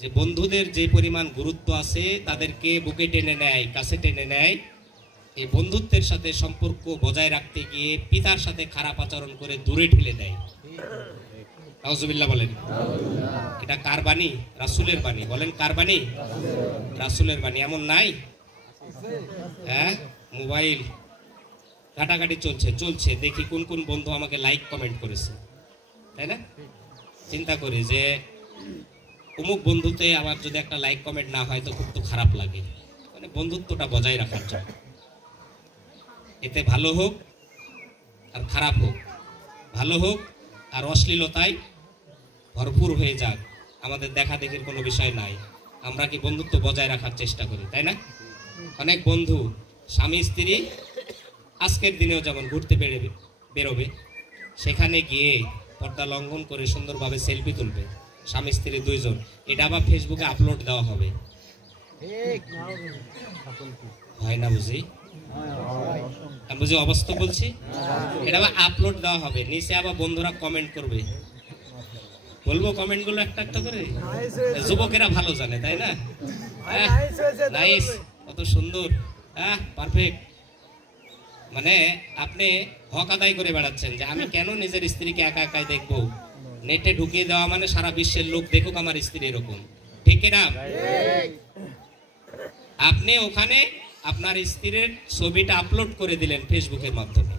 যে বন্ধুদের যে পরিমাণ গুরুত্ব আছে, তাদেরকে বুকে টেনে নেয়, কাছে টেনে নেয়। এই বন্ধুত্বের সাথে সম্পর্ক বজায় রাখতে গিয়ে পিতার সাথে খারাপ আচরণ করে দূরে ঠেলে দেয়। নাউজুবিল্লাহ বলেন। এটা কার বাণী? রাসূলের বাণী। বলেন কার বাণী? রাসূলের বাণী। এমন নাই? হ্যাঁ, মোবাইল ঘাটাঘাটি চলছে, দেখি কোন কোন বন্ধু আমাকে লাইক কমেন্ট করেছে, তাই না? চিন্তা করি যে অমুক বন্ধুতে আমার যদি একটা লাইক কমেন্ট না হয় তো খুব তো খারাপ লাগে। মানে বন্ধুত্বটা বজায় রাখার জন্য, এতে ভালো হোক আর খারাপ হোক, ভালো হোক আর অশ্লীলতায় ভরপুর হয়ে যাক, আমাদের দেখা দেখির কোনো বিষয় নাই। আমরা কি বন্ধুত্ব বজায় রাখার চেষ্টা করি, তাই না? অনেক বন্ধু স্বামী স্ত্রী আজকের দিনেও যেমন ঘুরতে বেরোবে, সেখানে গিয়ে পর্দা লঙ্ঘন করে সুন্দরভাবে সেলফি তুলবে, স্বামী স্ত্রী দুইজন। এটা আবার ফেসবুকে আপলোড দেওয়া হবে, হয় না? বুঝি আমি বুঝি অবস্থা বলছি। এটা আবার আপলোড দেওয়া হবে, নিচে আবার বন্ধুরা কমেন্ট করবে। বলবো কমেন্ট গুলো একটা একটা করে? যুবকেরা ভালো জানে, তাই না? নাইস, কত সুন্দর, পারফেক্ট। মানে আপনি হক আদায় করে বেড়াচ্ছেন যে আমি কেন নিজের স্ত্রীকে একা একাই দেখবো। নেটে ঢুকিয়ে দেওয়া মানে সারা বিশ্বের লোক দেখুক আমার স্ত্রী এরকম, ঠিক না? আপনি ওখানে আপনার স্ত্রীর ছবিটা আপলোড করে দিলেন ফেসবুকের মাধ্যমে,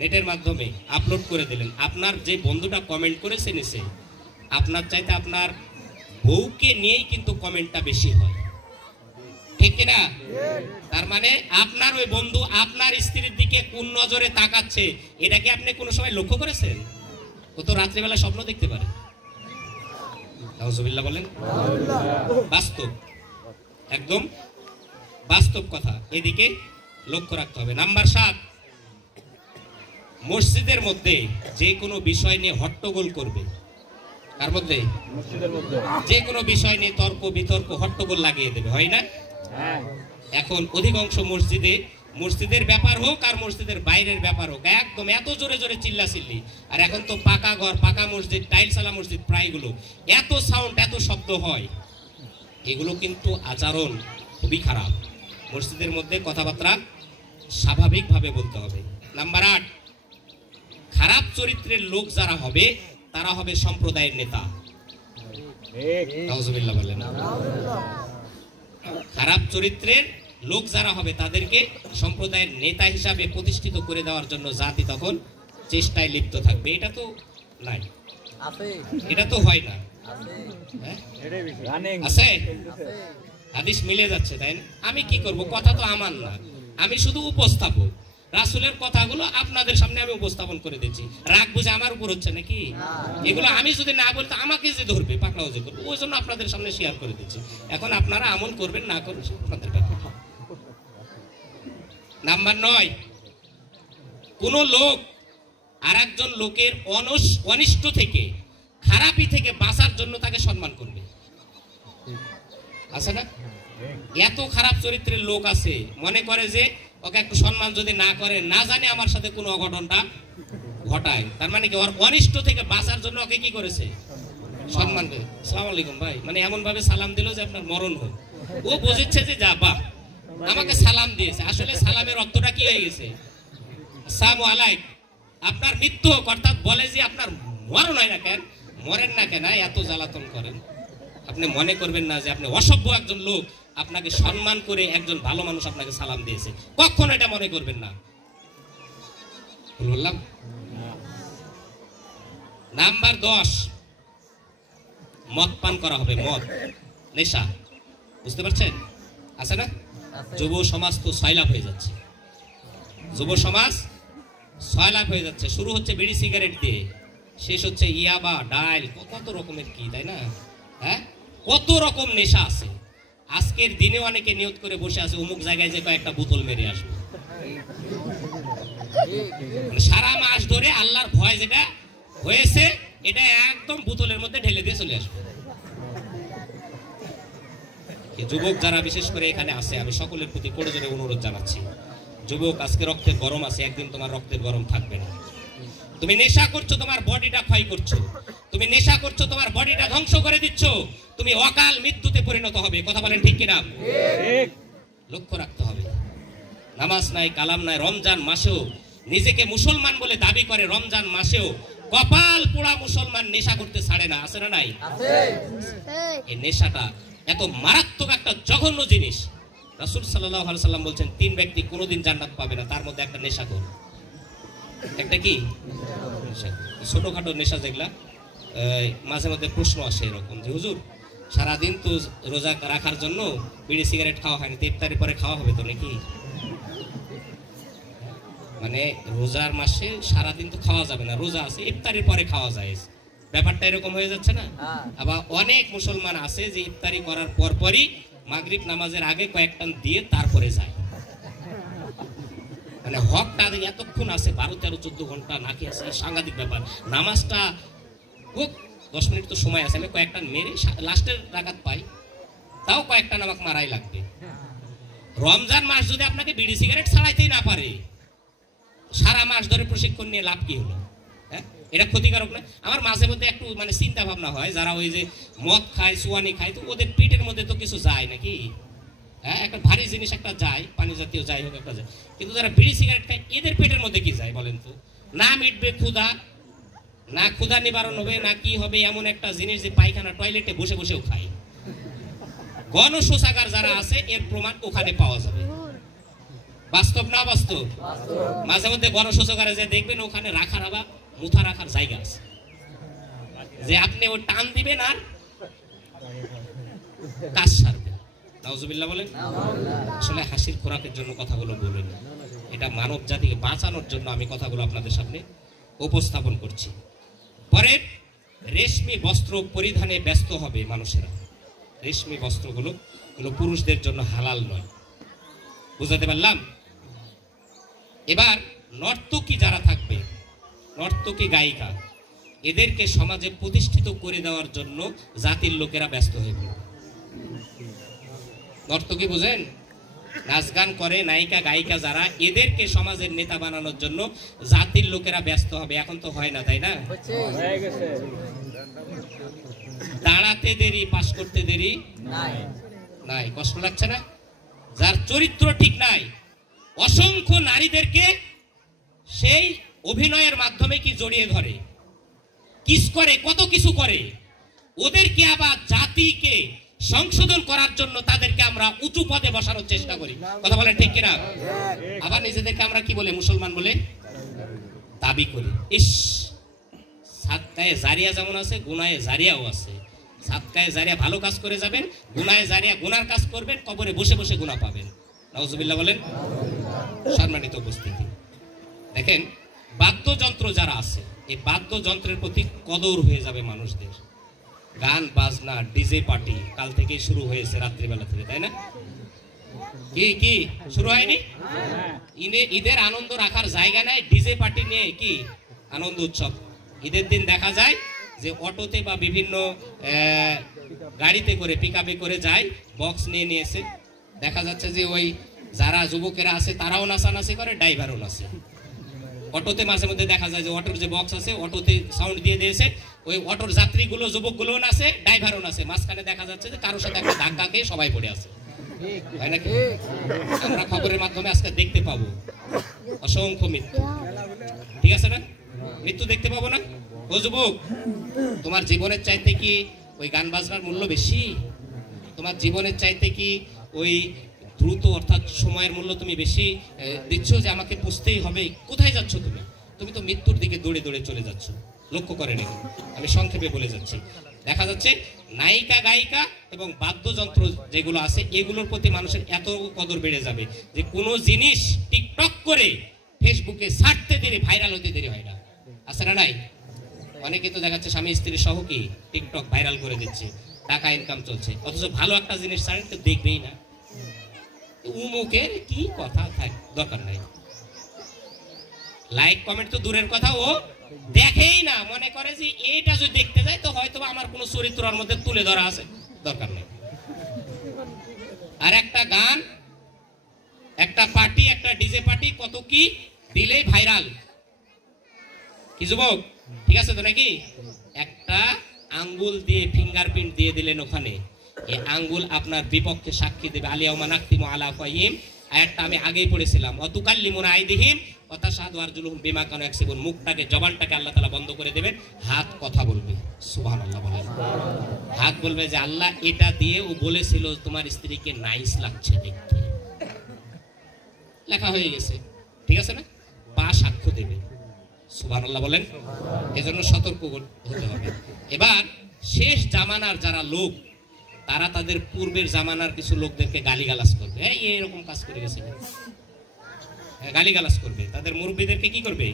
নেটের মাধ্যমে আপলোড করে দিলেন। আপনার যে বন্ধুটা কমেন্ট করেছে নিচে, আপনার চাইতে আপনার বউকে নিয়েই কিন্তু কমেন্টটা বেশি হয়, ঠিক না? তার মানে আপনার ওই বন্ধু আপনার স্ত্রীর দিকে কোন নজরে তাকাচ্ছে, এটা কি আপনি কোনো সময় লক্ষ্য করেছেন? ও তো রাত্রিবেলা স্বপ্ন দেখতে পারে। নাউজুবিল্লাহ বলেন। বাস্তব, একদম বাস্তব কথা, এদিকে লক্ষ্য রাখতে হবে। নাম্বার 7, মসজিদের মধ্যে যে কোনো বিষয় নিয়ে হট্টগোল করবে। তার মধ্যে যে কোনো বিষয় নিয়ে তর্ক বিতর্ক হট্টগোল লাগিয়ে দেবে, হয় না? এখন অধিকাংশ মসজিদের ব্যাপার হোক আর মসজিদের বাইরের ব্যাপার হোক, একদম এত জোরে জোরে চিল্লাচিল্লি। আর এখন তো পাকা ঘর, পাকা মসজিদ, টাইলসালা মসজিদ প্রায়গুলো, এত সাউন্ড, এত শব্দ হয়। এগুলো কিন্তু আচরণ খুবই খারাপ। মসজিদের মধ্যে কথাবার্তা স্বাভাবিকভাবে বলতে হবে। নাম্বার 8, খারাপ চরিত্রের লোক যারা হবে তারা হবে সম্প্রদায়ের নেতা। নাউজুবিল্লাহ বলেন। খারাপ চরিত্রের লোক যারা হবে তাদেরকে সম্প্রদায়ের নেতা হিসাবে প্রতিষ্ঠিত করে দেওয়ার জন্য জাতি তখন চেষ্টায় লিপ্ত থাকবে। এটা তো নাই, এটা তো হয় না, আছে? হাদিস মিলে যাচ্ছে, তাই না? আমি কি করব, কথা তো আমার না, আমি শুধু উপস্থাপক। রাসূলের কথাগুলো আপনাদের সামনে আমি উপস্থাপন করে দিচ্ছি। রাগ বুঝে আমার উপর হচ্ছে নাকি? এগুলো আমি যদি না বলতে আমাকে যে ধরবে, পাকড়াও যে করবে, ওই জন্য আপনাদের সামনে শেয়ার করে দিচ্ছি। এখন আপনারা আমল করবেন না করবেন আপনাদের ব্যাপার। নাম্বার 9, কোন লোক আর একজন লোকের অনিষ্ট থেকে, খারাপি থেকে বাঁচার জন্য তাকে সম্মান করবে, আছে না? এত খারাপ চরিত্রের লোক আছে, মনে করে যে ওকে একটু সম্মান যদি না করে, না জানে আমার সাথে কোনো অঘটনটা ঘটায়। তার মানে কি, ওর অনিষ্ট থেকে বাঁচার জন্য ওকে কি করেছে? সম্মান করে। আসসালামু আলাইকুম ভাই, মানে এমন ভাবে সালাম দিল যে আপনার মরণ হোক। ও বুঝছে যে যা বাহ, আমাকে সালাম দিয়েছে। আসলে সালামের অর্থটা কি হয়ে গেছে? আসসালামু আলাইকুম, আপনার মৃত্যু হোক। অর্থাৎ বলে যে আপনার মরণ হয় না কেন, মরেন না কেন, এত জ্বালাতন করেন। আপনি মনে করবেন না যে আপনি অসভ্য একজন লোক, আপনাকে সম্মান করে একজন ভালো মানুষ আপনাকে সালাম দিয়েছে, কখনো এটা মনে করবেন না। বললাম। নাম্বার 10, মদ পান করা হবে, মদ, নেশা, বুঝতে পারছেন? আছে না? যুব সমাজ তো সয়লাভ হয়ে যাচ্ছে, যুব সমাজ সয়লাভ হয়ে যাচ্ছে। শুরু হচ্ছে বিড়ি সিগারেট দিয়ে, শেষ হচ্ছে ইয়াবা, ডাইল, কত রকমের কি, তাই না? হ্যাঁ, কত রকম নেশা আছে। আজকের দিনে অনেকে নিয়ত করে বসে আছে অমুক জায়গায় যে কয়েকটা বোতল মেরে আসবে। সারা মাস ধরে আল্লাহর ভয় যেটা হয়েছে, এটা একদম বোতলের মধ্যে ঢেলে দিয়ে চলে আসবে। যুবক যারা বিশেষ করে এখানে আছে, আমি সকলের প্রতি করজোরে অনুরোধ জানাচ্ছি, যুবক আজকে রক্তের গরম আছে, একদিন তোমার রক্তের গরম থাকবে না। তুমি নেশা করছো, তোমার বডিটা ক্ষয় করছো। তুমি নেশা করছো, তোমার বডিটা ধ্বংস করে দিচ্ছ, তুমি অকাল মৃত্যুতে পরিণত হবে। কথা বলেন ঠিক কিনা? লক্ষ্য রাখতে হবে। নামাজ নাই, কালাম নাই, রমজান মাসেও নিজেকে মুসলমান বলে দাবি করে, রমজান মাসেও কপাল পোড়া মুসলমান নেশা করতে ছাড়ে না। আছে না নাই? এই নেশাটা এত মারাত্মক একটা জঘন্য জিনিস। রাসূল সাল্লাল্লাহু আলাইহি সাল্লাম বলছেন 3 ব্যক্তি কোনোদিন জান্নাত পাবে না, তার মধ্যে একটা নেশাখোর। একটা কি? ছোটখাটো নেশা যেগুলা, মাঝে মধ্যে প্রশ্ন আসে এরকম যে হুজুর সারাদিন তো রোজা রাখার জন্য বিড়ি সিগারেট খাওয়া হয়নি, তো ইফতারের পরে খাওয়া হবে তো নাকি? মানে রোজার মাসে সারাদিন তো খাওয়া যাবে না, রোজা আছে, ইফতারের পরে খাওয়া যায়, ব্যাপারটা এরকম হয়ে যাচ্ছে না? আবার অনেক মুসলমান আছে যে ইফতারি করার পরপরই মাগরিব নামাজের আগে কয়েক টান দিয়ে তারপরে যায়। মানে হকটা এতক্ষণ আছে, 12, 13, 14 ঘন্টা নাকি আছে, সাংঘাতিক ব্যাপার। নামাজটা হোক 10 মিনিট তো সময় আছে, আমি কয়েকটা মেরে লাস্টের রাকাত পাই, তাও কয়েকটা নামাক মারাই লাগবে। রমজান মাস যদি আপনাকে বিড়ি সিগারেট ছাড়াইতেই না পারে, সারা মাস ধরে প্রশিক্ষণ নিয়ে লাভ কি হলো? হ্যাঁ, এটা ক্ষতিকারক না? আমার মাঝে মধ্যে একটু মানে চিন্তা ভাবনা হয়, যারা ওই যে মদ খায়, সুয়ানি খায়, তো ওদের পেটের মধ্যে তো কিছু যায় নাকি? হ্যাঁ, একটা ভারী জিনিস একটা যায়, পানি জাতীয় যাই হোক একটা যায়, কিন্তু যারা বিড়ি সিগারেট খায় এদের পেটের মধ্যে কি যায় বলেন তো? না মিটবে ক্ষুধা, না ক্ষুধা নিবারণ হবে, না কি হবে, এমন একটা জিনিস যে পায়খানা টয়লেটে বসে বসেও খায়। গণশৌচাগার যারা আছে এর প্রমাণ ওখানে পাওয়া যাবে। বাস্তব না বাস্তব? মাঝে মধ্যে গণশৌচাগারে যে দেখবেন ওখানে রাখার আবার মুথা রাখার জায়গা আছে, যে আপনি ও টান দিবেন আর কাজ সারবেন। নাউজুবিল্লাহ বলেন। আসলে হাসির খোরাকের জন্য কথাগুলো বলেন, এটা মানব জাতিকে বাঁচানোর জন্য আমি কথাগুলো আপনাদের সামনে উপস্থাপন করছি। পরে রেশমি বস্ত্র পরিধানে ব্যস্ত হবে মানুষেরা। রেশমি বস্ত্রগুলো পুরুষদের জন্য হালাল নয়, বুঝাতে পারলাম? এবার নর্তকী যারা থাকবে, নর্তকী গায়িকা, এদেরকে সমাজে প্রতিষ্ঠিত করে দেওয়ার জন্য জাতির লোকেরা ব্যস্ত হয়ে পড়ে। নর্তকী বুঝেন? নাচ গান করে, নায়িকা গায়িকা যারা, এদেরকে সমাজের নেতা বানানোর জন্য জাতির লোকেরা ব্যস্ত হবে। এখন তো হয় না, তাই না? দাঁড়াতে দেরি, পাস করতে দেরি নাই। কষ্ট লাগছে না? যার চরিত্র ঠিক নাই, অসংখ্য নারীদেরকে সেই অভিনয়ের মাধ্যমে কি জড়িয়ে ধরে, কিস করে, কত কিছু করে, ওদেরকে আবার জাতিকে সংশোধন করার জন্য তাদেরকে আমরা উঁচু পদে বসানোর চেষ্টা করি। কথা বলেন ঠিক কিনা? আবার নিজেদেরকে আমরা কি বলে, মুসলমান বলে দাবি করি। ইস, সাদকায়ে জারিয়া যেমন আছে, গুনায়ে জারিয়াও আছে। সাদকায়ে জারিয়া ভালো কাজ করে যাবেন, গুনায়ে জারিয়া গুনার কাজ করবেন, কবরে বসে বসে গুনাহ পাবেন। নাউজুবিল্লাহ বলেন। সম্মানিত উপস্থিতি, দেখেন বাদ্যযন্ত্র যারা আছে, এই বাদ্যযন্ত্রের প্রতি কদর হয়ে যাবে মানুষদের। গান বাজনা, ডিজে পার্টি কাল থেকেই শুরু হয়েছে, রাত্রিবেলা থেকে, তাই না? কি কি শুরু হয়নি? ঈদের আনন্দ রাখার জায়গা নাই, ডিজে পার্টি নিয়ে কি আনন্দ উৎসব। ঈদের দিন দেখা যায় যে অটোতে বা বিভিন্ন গাড়িতে করে, পিকআপে করে যায়, বক্স নিয়ে নিয়েছে। দেখা যাচ্ছে যে ওই যারা যুবকেরা আছে তারাও নাচানাচি করে, ড্রাইভারও নাচে। অটোতে মাঝে মধ্যে দেখা যায় যে অটোর যে বক্স আছে ওটোতে সাউন্ড দিয়ে দিয়েছে, ওই অটোর যাত্রীগুলো, যুবকগুলোও নাচে, ড্রাইভারও নাচে। মাঝখানে দেখা যাচ্ছে যে কারোর সাথে একটা ধাক্কা খেয়ে সবাই পড়ে আছে, তাই নাকি? আমরা খবরের মাধ্যমে আজকে দেখতে পাবো অসংখ্য মৃত্যু। ঠিক আছে না? মৃত্যু দেখতে পাবো না? ও যুবক, তোমার জীবনের চাইতে কি ওই গান বাজনার মূল্য বেশি? তোমার জীবনের চাইতে কি ওই দ্রুত অর্থাৎ সময়ের মূল্য তুমি বেশি দিচ্ছ যে আমাকে পুষতেই হবে? কোথায় যাচ্ছ তুমি? তুমি তো মৃত্যুর দিকে দৌড়ে দৌড়ে চলে যাচ্ছ। লক্ষ্য করে নেই, আমি সংক্ষেপে বলে যাচ্ছি। দেখা যাচ্ছে নায়িকা গায়িকা এবং বাদ্যযন্ত্র যেগুলো আছে এগুলোর প্রতি মানুষের এত কদর বেড়ে যাবে যে কোনো জিনিস টিকটক করে ফেসবুকে ছাড়তে দেরি, ভাইরাল হতে দেরি হয় না। আছে না নাই? অনেকে তো দেখাচ্ছে স্বামী স্ত্রী সহ কি টিকটক ভাইরাল করে দিচ্ছে, টাকা ইনকাম চলছে, অথচ ভালো একটা জিনিস ছাড়েন তো দেখবেই না। উমুকের কি কথা থাক দরকার নাই, লাইক কমেন্ট তো দূরের কথা, ও দেখেই না, মনে করে যে এইটা যদি দেখতে যায় তো হয়তো আমার কোনো চরিত্রের মধ্যে তুলে ধরা আছে, দরকার নেই। আর একটা গান, একটা পার্টি, একটা ডিজে পার্টি কত কি দিলেই ভাইরাল। কি যুবক, ঠিক আছে তো নাকি? একটা একটা আঙ্গুল দিয়ে ফিঙ্গারপ্রিন্ট দিয়ে দিলেন ওখানে, এই আঙ্গুল আপনার বিপক্ষে সাক্ষী দেবে। আলিয়াউমা নাখতিমু আলা আফওয়াহিহিম, আয়াতটা আমি আগেই পড়েছিলাম। ওয়া তুকাল্লিমুনা আইদিহিম ওয়া তাশহাদু আরজুলুহুম বিমা কানু ইয়াকসিবুন, মুখটাকে জবানটাকে আল্লাহ তাআলা বন্ধ করে দেবেন, হাত কথা বলবে। সুবহানাল্লাহ বলেন। হাত বলবে যে আল্লাহ এটা দিয়ে ও বলেছিল তোমার স্ত্রীকে নাইস লাগছে দেখতে, লেখা হয়ে গেছে, ঠিক আছে না? পা সাক্ষ্য দেবে। সুবহানাল্লাহ বলেন। এজন্য সতর্ক হতে হবে। এবার শেষ জামানার যারা লোক, তারা তাদের পূর্বের জামানার কিছু লোকদেরকে গালিগালাজ করবে, এই এরকম কাজ করে গেছে, গালিগালাজ করবে। তাদের মুরব্বীদেরকে কি করবে?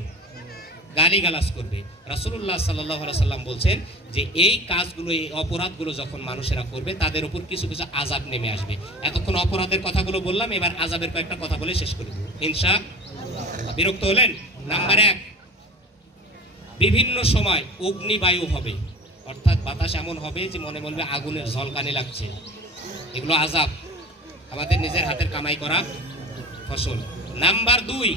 গালিগালাজ করবে। রাসূলুল্লাহ সাল্লাল্লাহু আলাইহি সাল্লাম বলছেন যে এই কাজগুলো, এই অপরাধগুলো যখন মানুষেরা করবে তাদের উপর কিছু কিছু আযাব নেমে আসবে। এতক্ষণ অপরাধের কথাগুলো বললাম, এবার আযাবের কয়েকটা কথা বলে শেষ করে দেব ইনশাআল্লাহ। বিরক্ত হলেন? নাম্বার 1, বিভিন্ন সময় অগ্নিবায়ু হবে, অর্থাৎ বাতাস এমন হবে যে মনে বলবে আগুনের ঝলকানি লাগছে। এগুলো আযাব, আমাদের নিজের হাতের কামাই করা ফসল। নাম্বার 2,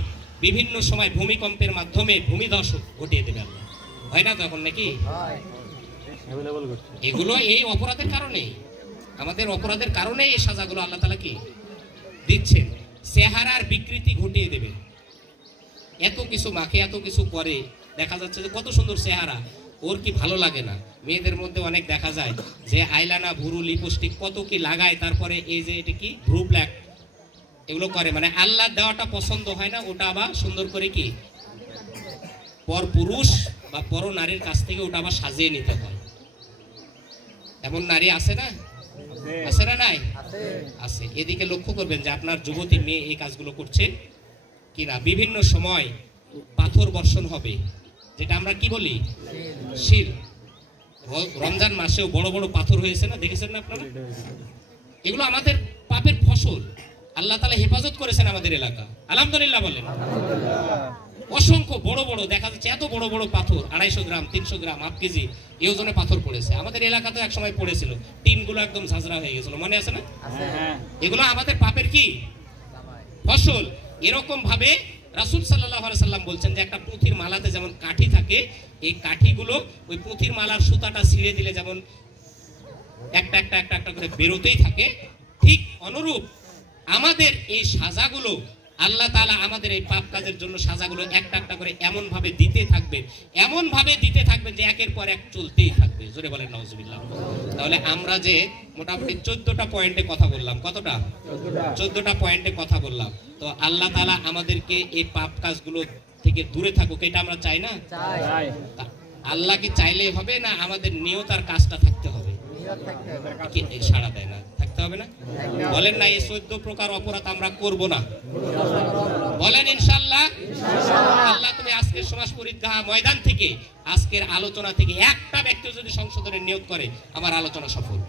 বিভিন্ন সময় ভূমিকম্পের মাধ্যমে ভূমিধস ঘটিয়ে দেবে আল্লাহ। হয় না তখন নাকি? এগুলো এই অপরাধের কারণে, আমাদের অপরাধের কারণে এই সাজাগুলো আল্লাহ তাআলা কি দিচ্ছেন। চেহারার বিকৃতি ঘটিয়ে দেবে, এত কিছু মাখে, এত কিছু করে, দেখা যাচ্ছে যে কত সুন্দর চেহারা, ওর কি ভালো লাগে না? মেয়েদের মধ্যে অনেক দেখা যায় যে আইলানা, ভুরু, লিপস্টিক কত কি লাগায়, তারপরে এই যে এটা কি ভ্রু ব্ল্যাক, এগুলো করে, মানে আল্লাহ দেওয়াটা পছন্দ হয় না, ওটা আবার সুন্দর করে কি পর পুরুষ বা পর নারীর কাছ থেকে ওটা আবার সাজিয়ে নিতে হয়। এমন নারী আছে না? আছে না? নাই আছে। এদিকে লক্ষ্য করবেন যে আপনার যুবতী মেয়ে এই কাজগুলো করছে কিনা। বিভিন্ন সময় পাথর বর্ষণ হবে, যেটা আমরা কি বলি শিল। রমজান মাসেও বড় বড় পাথর হয়েছে না, দেখেছেন না আপনারা? এগুলো আমাদের পাপের ফসল। আল্লাহ তাআলা হেফাজত করেছেন আমাদের এলাকা, আলহামদুলিল্লাহ বলেন। অসংখ্য বড় বড় দেখা যাচ্ছে, এত বড় বড় পাথর, 250 গ্রাম, 300 গ্রাম, হাফ কেজি এই ওজনে পাথর পড়েছে। আমাদের এলাকাতে এক সময় পড়েছিল, টিনগুলো একদম ঝাঁঝরা হয়ে গেছিল, মনে আছে না? এগুলো আমাদের পাপের কি ফসল। এরকম ভাবে রাসূল সাল্লাল্লাহু আলাইহি সাল্লাম বলছেন যে একটা পুঁথির মালাতে যেমন কাঠি থাকে, এই কাঠিগুলো ওই পুঁথির মালার সুতাটা ছিঁড়ে দিলে যেমন একটা একটা একটা একটা করে বেরোতেই থাকে, ঠিক অনুরূপ আমাদের এই সাজাগুলো আল্লাহ তাআলা আমাদের এই পাপ কাজের জন্য সাজাগুলো একটা একটা করে এমন ভাবে দিতে থাকবেন, এমন ভাবে দিতে থাকবেন যে একের পর এক চলতেই থাকবে। জোরে বলেন নাউজুবিল্লাহ। তাহলে আমরা যে মোটামুটি 14টা পয়েন্টে কথা বললাম, কতটা? 14টা পয়েন্টে কথা বললাম। তো আল্লাহ তাআলা আমাদেরকে এই পাপ কাজগুলো থেকে দূরে থাকুক, এটা আমরা চাই না? চাই। আল্লাহ কি চাইলেই হবে না আমাদের নিয়তার কাজটা থাকতে হবে? সাড়া দেয় না, থাকতে হবে না? বলেন না এই 14 প্রকার অপরাধ আমরা করব না, বলেন ইনশাআল্লাহ। আল্লাহ তুমি আজকের সমাজ পরিত্রাণ ময়দান থেকে, আজকের আলোচনা থেকে একটা ব্যক্তি যদি সংশোধনের নিয়ত করে, আমার আলোচনা সফল।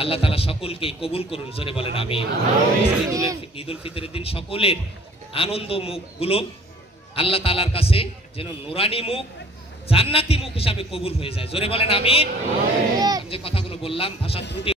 আল্লাহ তাআলা সকলকেই কবুল করুন, জোরে বলেন আমিন। ঈদুল ফিতরের দিন সকলের আনন্দ মুখগুলো আল্লাহ তাআলার কাছে যেন নুরানি মুখ, জান্নাতি মুখ হিসাবে কবুল হয়ে যায়, জোরে বলেন আমিন। যে কথাগুলো বললাম ভাষা ত্রুটি